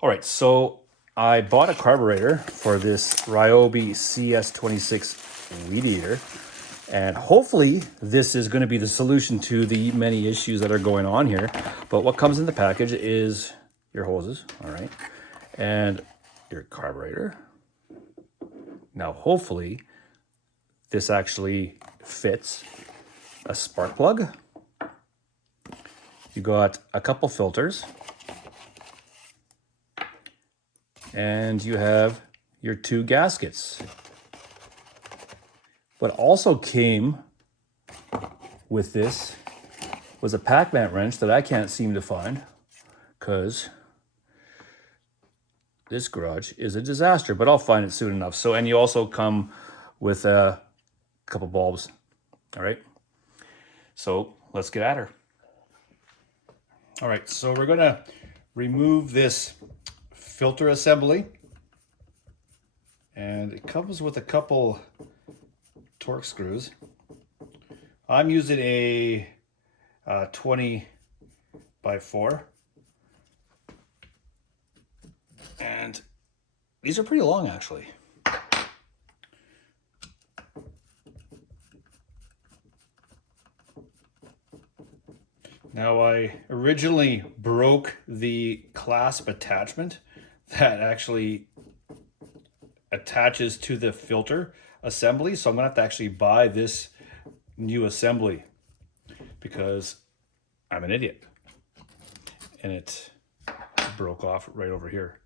All right, so I bought a carburetor for this Ryobi CS26 weed eater, and hopefully this is going to be the solution to the many issues that are going on here. But what comes in the package is your hoses, all right, and your carburetor. Now, hopefully this actually fits a spark plug. You got a couple filters, and you have your two gaskets. What also came with this was a pack mount wrench that I can't seem to find because this garage is a disaster, but I'll find it soon enough. So, and you also come with a couple bulbs. All right. So let's get at her. All right. So we're going to remove this filter assembly, and it comes with a couple Torx screws. I'm using a 20x4, and these are pretty long actually. Now, I originally broke the clasp attachment that actually attaches to the filter assembly, so I'm gonna have to actually buy this new assembly because I'm an idiot, and it broke off right over here,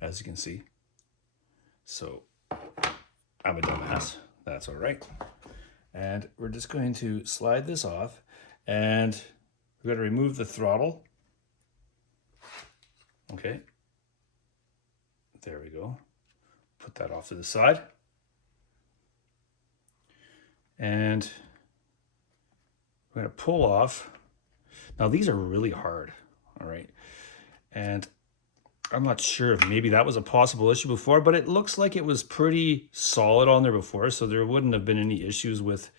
as you can see. So I'm a dumbass. That's all right. And we're just going to slide this off, and we're going to remove the throttle. Okay. There we go. Put that off to the side. And we're going to pull off. Now, these are really hard. All right. And I'm not sure if maybe that was a possible issue before, but it looks like it was pretty solid on there before, so there wouldn't have been any issues with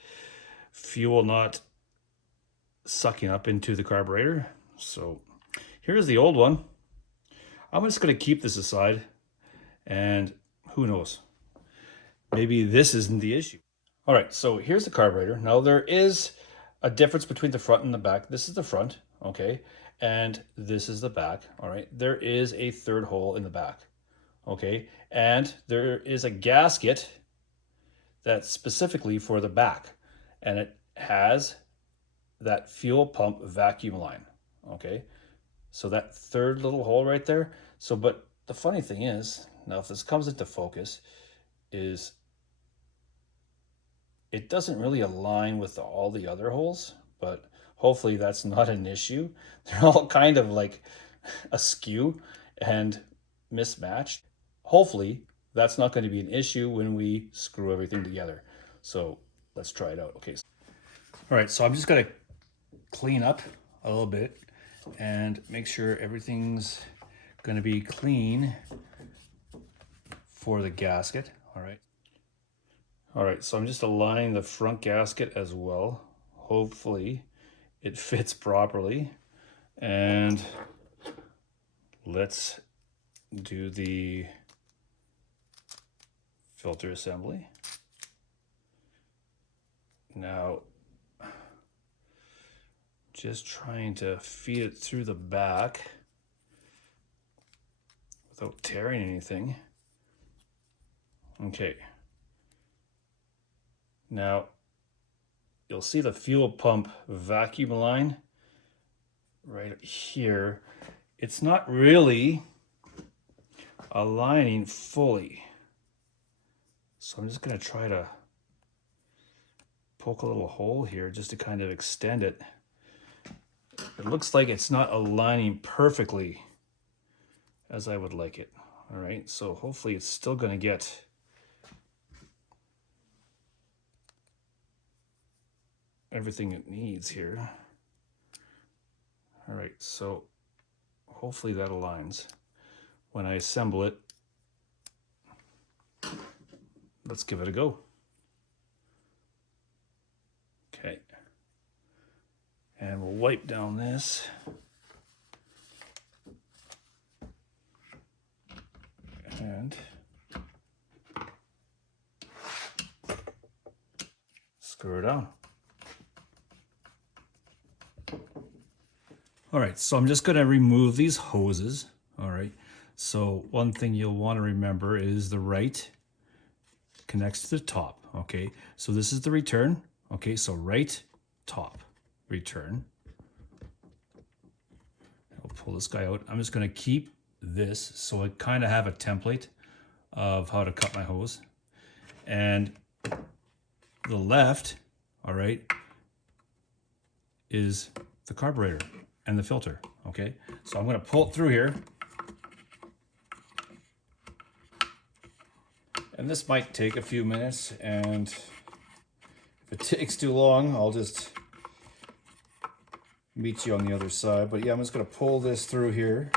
fuel not sucking up into the carburetor. So here's the old one. I'm just going to keep this aside, and who knows, maybe this isn't the issue. All right, so here's the carburetor. Now there is a difference between the front and the back. This is the front, okay, and this is the back. All right, there is a third hole in the back, okay, and there is a gasket that's specifically for the back, and it has that fuel pump vacuum line, okay? So that third little hole right there. So, but the funny thing is, now if this comes into focus, is it doesn't really align with all the other holes, but hopefully that's not an issue. They're all kind of like askew and mismatched. Hopefully that's not going to be an issue when we screw everything together. So let's try it out. Okay. All right, so I'm just going to clean up a little bit and make sure everything's going to be clean for the gasket. All right, so I'm just aligning the front gasket as well. Hopefully it fits properly, and let's do the filter assembly. Now, just trying to feed it through the back without tearing anything. Okay. Now, you'll see the fuel pump vacuum line right here. It's not really aligning fully. So I'm just going to try to poke a little hole here just to kind of extend it. It looks like it's not aligning perfectly as I would like it. All right, so hopefully it's still going to get everything it needs here. All right, so hopefully that aligns. When I assemble it, let's give it a go. Okay. And we'll wipe down this. and screw it on. All right, so I'm just going to remove these hoses. All right, so one thing you'll want to remember is the right connects to the top. Okay, so this is the return. Okay, so right, top, return. I'll pull this guy out. I'm just going to keep this so I kind of have a template of how to cut my hose. And the left, all right, is the carburetor and the filter. Okay, so I'm going to pull it through here. And this might take a few minutes, and if it takes too long, I'll just meet you on the other side. But yeah, I'm just going to pull this through here.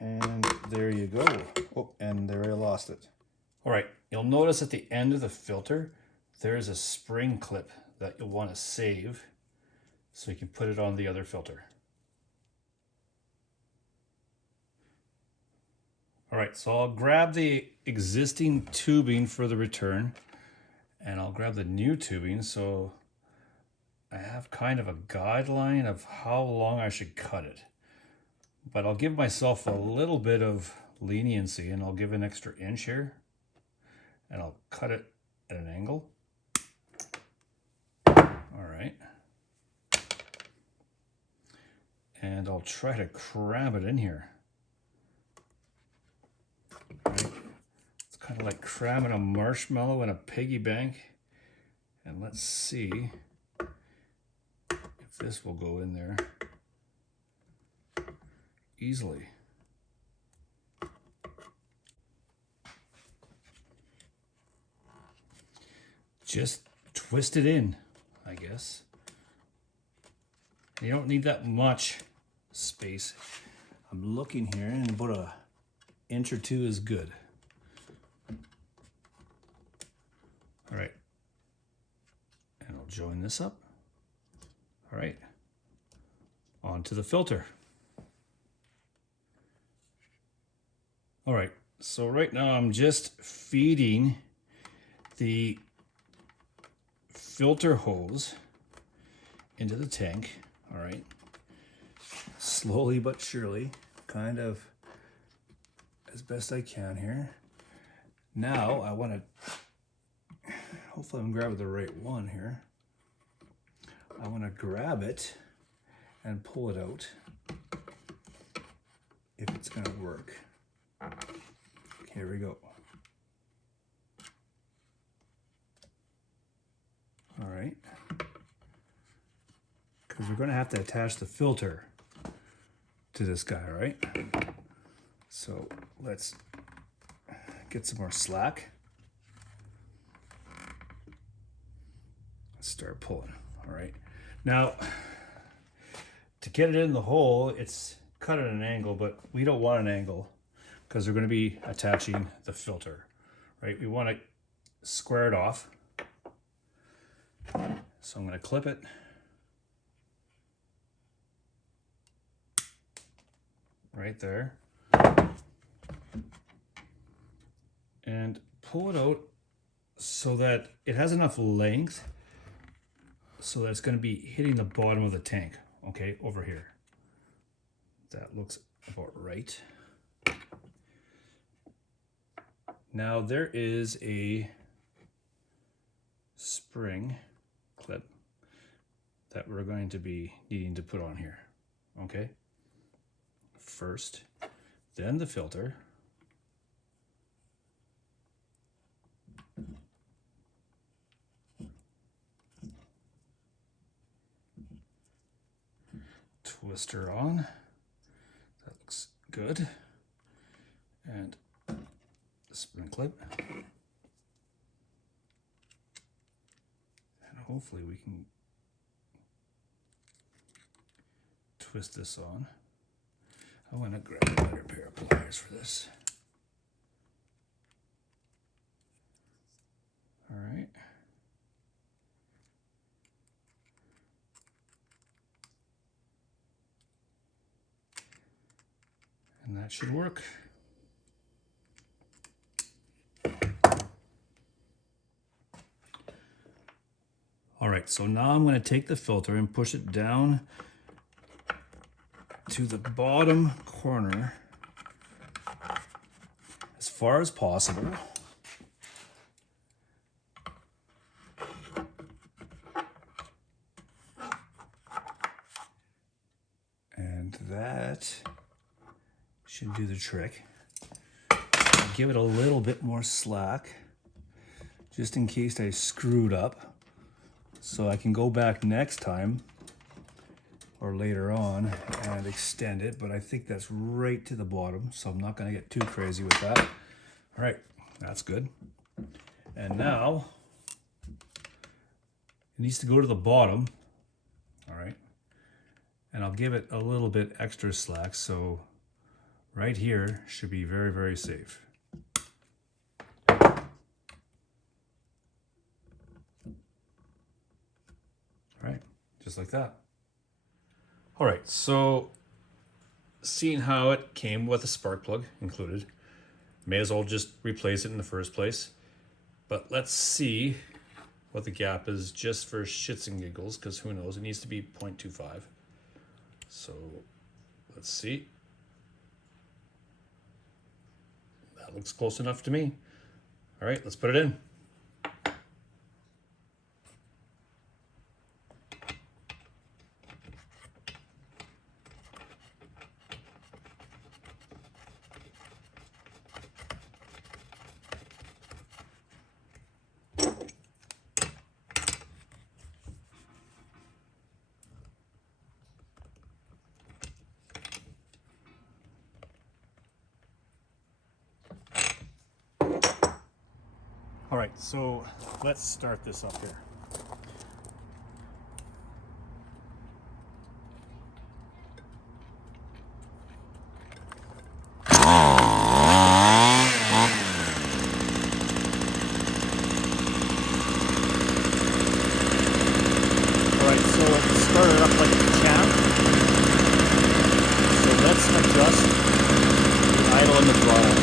And there you go. Oh, and there I lost it. All right, you'll notice at the end of the filter, there's a spring clip that you'll want to save so you can put it on the other filter. All right, so I'll grab the existing tubing for the return, and I'll grab the new tubing so I have kind of a guideline of how long I should cut it. But I'll give myself a little bit of leniency, and I'll give an extra inch here, and I'll cut it at an angle. All right. And I'll try to cram it in here. Right. It's kind of like cramming a marshmallow in a piggy bank. And let's see if this will go in there easily. Just twist it in, I guess. You don't need that much space. I'm looking here, and about an inch or two is good. All right, and I'll join this up. All right, onto the filter. All right, so right now I'm just feeding the filter hose into the tank. All right, slowly but surely, kind of as best I can here. Now I want to, hopefully I'm grabbing the right one here. I want to grab it and pull it out if it's going to work. Okay, here we go. All right. Because we're going to have to attach the filter to this guy, right? So let's get some more slack. Let's start pulling. All right. Now, to get it in the hole, it's cut at an angle, but we don't want an angle because we're going to be attaching the filter, right? We want to square it off. So I'm going to clip it. Right there. And pull it out so that it has enough length so that it's going to be hitting the bottom of the tank, okay, over here. That looks about right. Now there is a spring clip that we're going to be needing to put on here, okay? First, then the filter. Twister on. That looks good. And the spring clip. And hopefully we can twist this on. I want to grab a better pair of pliers for this. All right. And that should work. All right, so now I'm going to take the filter and push it down to the bottom corner as far as possible. And that should do the trick. I'll give it a little bit more slack just in case I screwed up, so I can go back next time or later on and extend it, but I think that's right to the bottom, so I'm not going to get too crazy with that. All right, that's good. And now it needs to go to the bottom. All right, and I'll give it a little bit extra slack, so right here should be very, very safe. All right, just like that. All right, so seeing how it came with a spark plug included, may as well just replace it in the first place. But let's see what the gap is just for shits and giggles, because who knows, it needs to be 0.25. So let's see. That looks close enough to me. All right, let's put it in. All right, so let's start this up here. All right, so it started up like a champ. So let's adjust the idle and the throttle.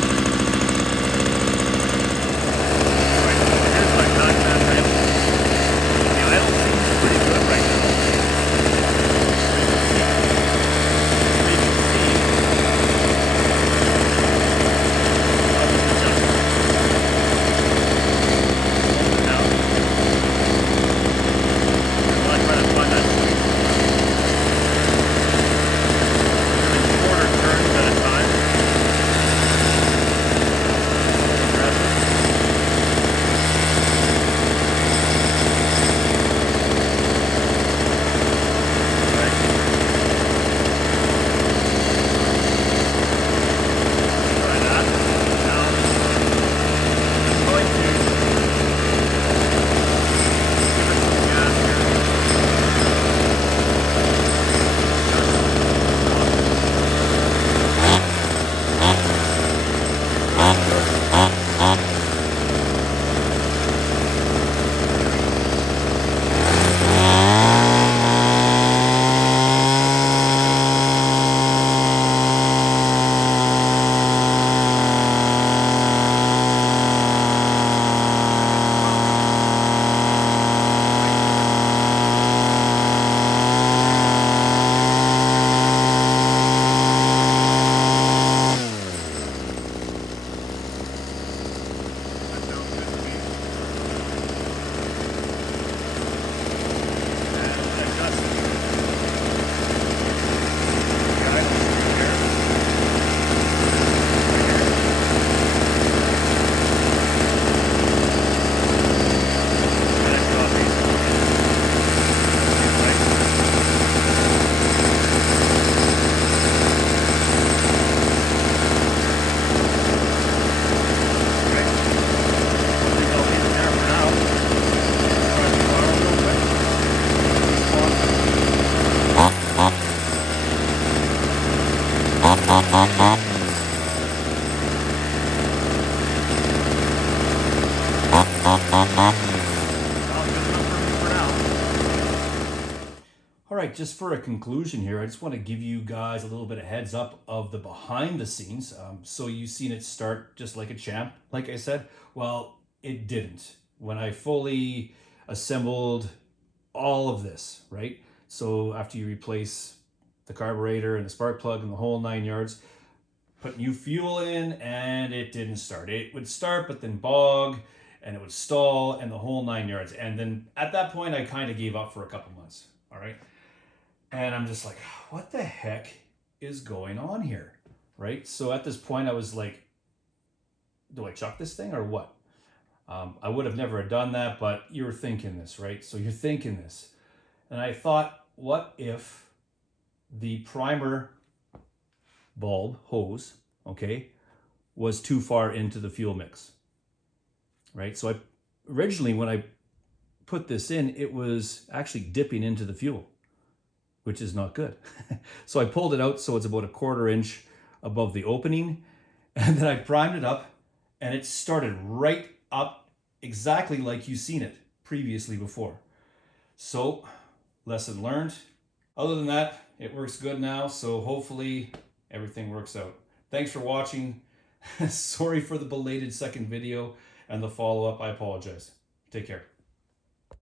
right, just for a conclusion here, I just want to give you guys a little bit of heads up of the behind the scenes. So you've seen it start just like a champ, like I said. Well, it didn't. When I fully assembled all of this, right? So after you replace the carburetor and the spark plug and the whole 9 yards, put new fuel in and it didn't start. It would start, but then bog and it would stall and the whole 9 yards. And then at that point, I kind of gave up for a couple months. All right. And I'm just like, what the heck is going on here? Right. So at this point, I was like, do I chuck this thing or what? I would have never done that, but you're thinking this, right? So you're thinking this. And I thought, what if the primer bulb hose, okay, was too far into the fuel mix, right? So originally when I put this in, it was actually dipping into the fuel, which is not good. So I pulled it out so it's about a 1/4 inch above the opening, and then I primed it up and it started right up exactly like you've seen it previously before. So lesson learned. Other than that, it works good now, so hopefully everything works out. Thanks for watching. Sorry for the belated second video and the follow-up. I apologize. Take care.